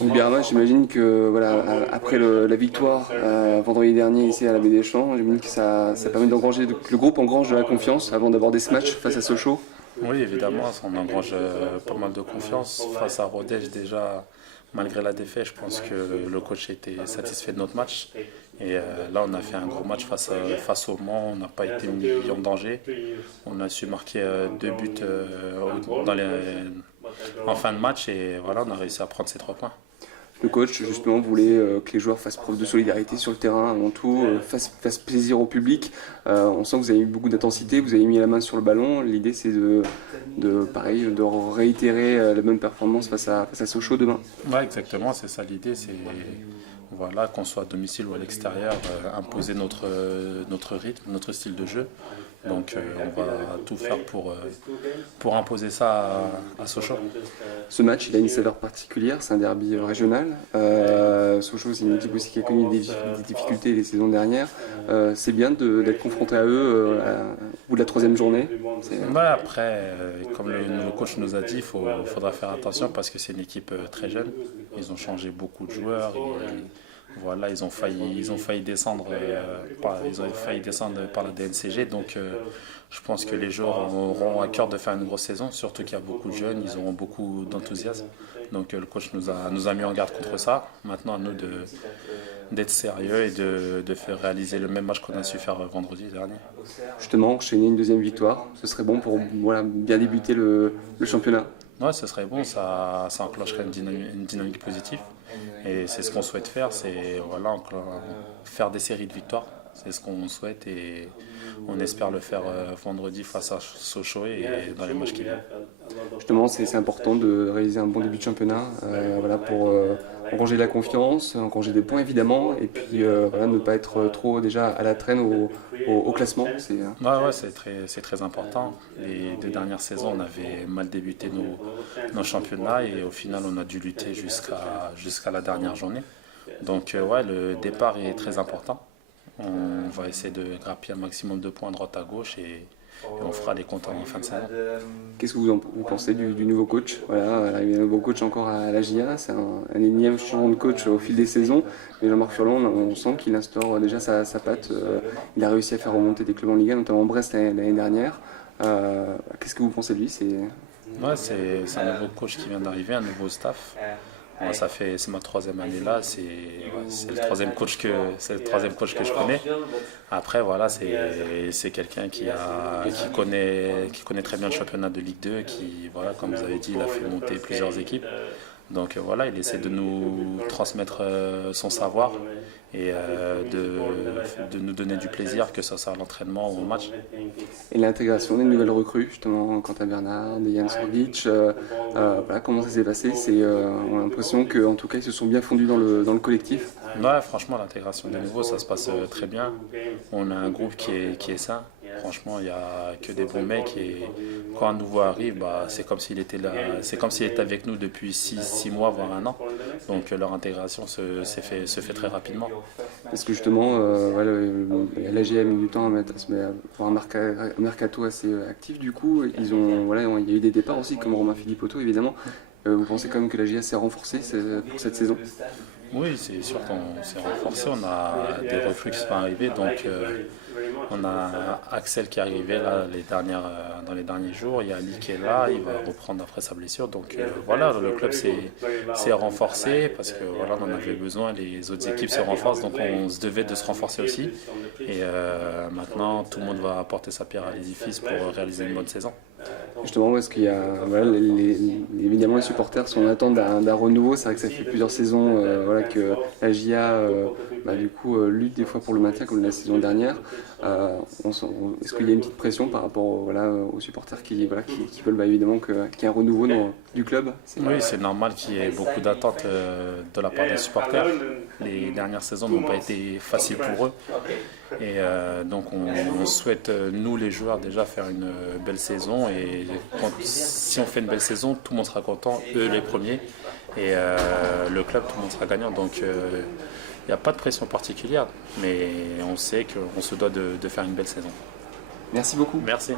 Donc Birama, j'imagine que voilà, après la victoire vendredi dernier ici à la Baie des Champs, j'imagine que ça permet d'engranger, que le groupe engrange de la confiance avant d'aborder ce match face à Sochaux. Oui, évidemment, on engrange pas mal de confiance. Face à Rodez, déjà, malgré la défaite, je pense que le coach était satisfait de notre match. Et là, on a fait un gros match face au Mans. On n'a pas été mis en danger. On a su marquer 2 buts en fin de match. Et voilà, on a réussi à prendre ces 3 points. Le coach, justement, voulait que les joueurs fassent preuve de solidarité sur le terrain avant tout, fassent plaisir au public. On sent que vous avez eu beaucoup d'intensité, vous avez mis la main sur le ballon. L'idée, c'est pareil, de réitérer la bonne performance face à Sochaux demain. Ouais, exactement, c'est ça l'idée. C'est voilà, qu'on soit à domicile ou à l'extérieur, imposer notre rythme, notre style de jeu. Donc on va tout faire pour imposer ça à Sochaux. Ce match, il a une saveur particulière, c'est un derby régional. Sochaux, c'est une équipe aussi qui a connu des difficultés les saisons dernières. C'est bien d'être confronté à eux au bout de la 3e journée. Ouais, après, comme le nouveau coach nous a dit, faudra faire attention parce que c'est une équipe très jeune. Ils ont changé beaucoup de joueurs. Voilà, ils ont failli descendre, par la DNCG. Donc, je pense que les joueurs auront à cœur de faire une grosse saison, surtout qu'il y a beaucoup de jeunes, ils auront beaucoup d'enthousiasme. Donc, le coach nous a mis en garde contre ça. Maintenant, à nous d'être sérieux et de faire réaliser le même match qu'on a su faire vendredi dernier. Justement, enchaîner une 2e victoire, ce serait bon pour voilà, bien débuter le championnat. Ouais, ce serait bon, ça enclencherait une dynamique positive. Et c'est ce qu'on souhaite faire, c'est voilà, faire des séries de victoires. C'est ce qu'on souhaite et on espère le faire vendredi face à Sochaux et dans les matchs qui viennent. Justement, c'est important de réaliser un bon début de championnat voilà, pour engranger la confiance, engranger des points évidemment, et puis voilà, ne pas être trop déjà à la traîne au classement. Ouais, c'est très important. Les 2 dernières saisons, on avait mal débuté nos championnats et au final, on a dû lutter jusqu'à la dernière journée. Donc, ouais, le départ est très important. On va essayer de grappiller un maximum de points à droite à gauche et on fera les comptes en fin de saison. Qu'est-ce que vous pensez du nouveau coach? Voilà, il y a un nouveau coach encore à la GIA, c'est un énième changement de coach au fil des saisons. Mais Jean-Marc Furlan, on sent qu'il instaure déjà sa patte. Il a réussi à faire remonter des clubs en Ligue 1, notamment Brest l'année dernière. Qu'est-ce que vous pensez de lui? Ouais, c'est un nouveau coach qui vient d'arriver, un nouveau staff. Bon, c'est ma 3e année là, c'est le 3e coach que je connais. Après voilà, c'est quelqu'un qui connaît très bien le championnat de Ligue 2, qui voilà, comme vous avez dit, il a fait monter plusieurs équipes. Donc voilà, il essaie de nous transmettre son savoir et de nous donner du plaisir, que ce soit à l'entraînement ou au match. Et l'intégration des nouvelles recrues, justement, Quentin Bernard, Dejan Sordic, voilà, comment ça s'est passé? On a l'impression qu'en tout cas, ils se sont bien fondus dans le collectif. Ouais, franchement, l'intégration des nouveaux, ça se passe très bien. On a un groupe qui est sain. Franchement, il n'y a que des bons mecs et quand un nouveau arrive, c'est comme s'il était là, c'est comme s'il était avec nous depuis 6 mois, voire 1 an. Donc leur intégration se fait très rapidement. Parce que justement, voilà, l'AG a mis du temps à faire un mercato assez actif du coup. Voilà, il y a eu des départs aussi, comme Romain Philippotto évidemment. Vous pensez quand même que la GIA s'est renforcée pour cette saison? Oui, c'est sûr qu'on s'est renforcé. On a des recrues qui sont arrivées. Donc, on a Axel qui est arrivé là, dans les derniers jours. Il y a Ali qui est là. Il va reprendre après sa blessure. Donc, voilà, le club s'est renforcé parce que voilà, on en avait besoin. Les autres équipes se renforcent. Donc, on se devait de se renforcer aussi. Et maintenant, tout le monde va apporter sa pierre à l'édifice pour réaliser une bonne saison. Justement, est-ce qu'il y a, voilà, évidemment les supporters sont en attente d'un renouveau. C'est vrai que ça fait plusieurs saisons voilà, que la GIA du coup, lutte des fois pour le maintien comme la saison dernière. Est-ce qu'il y a une petite pression par rapport voilà, aux supporters qui veulent évidemment qu'il y ait un renouveau du club? Oui, c'est normal qu'il y ait beaucoup d'attentes de la part des supporters. Les dernières saisons n'ont pas été faciles pour eux. Et donc on souhaite, nous les joueurs, déjà faire une belle saison. Et si on fait une belle saison, tout le monde sera content, eux les premiers. Et le club, tout le monde sera gagnant. Donc il n'y a pas de pression particulière, mais on sait qu'on se doit de faire une belle saison. Merci beaucoup. Merci.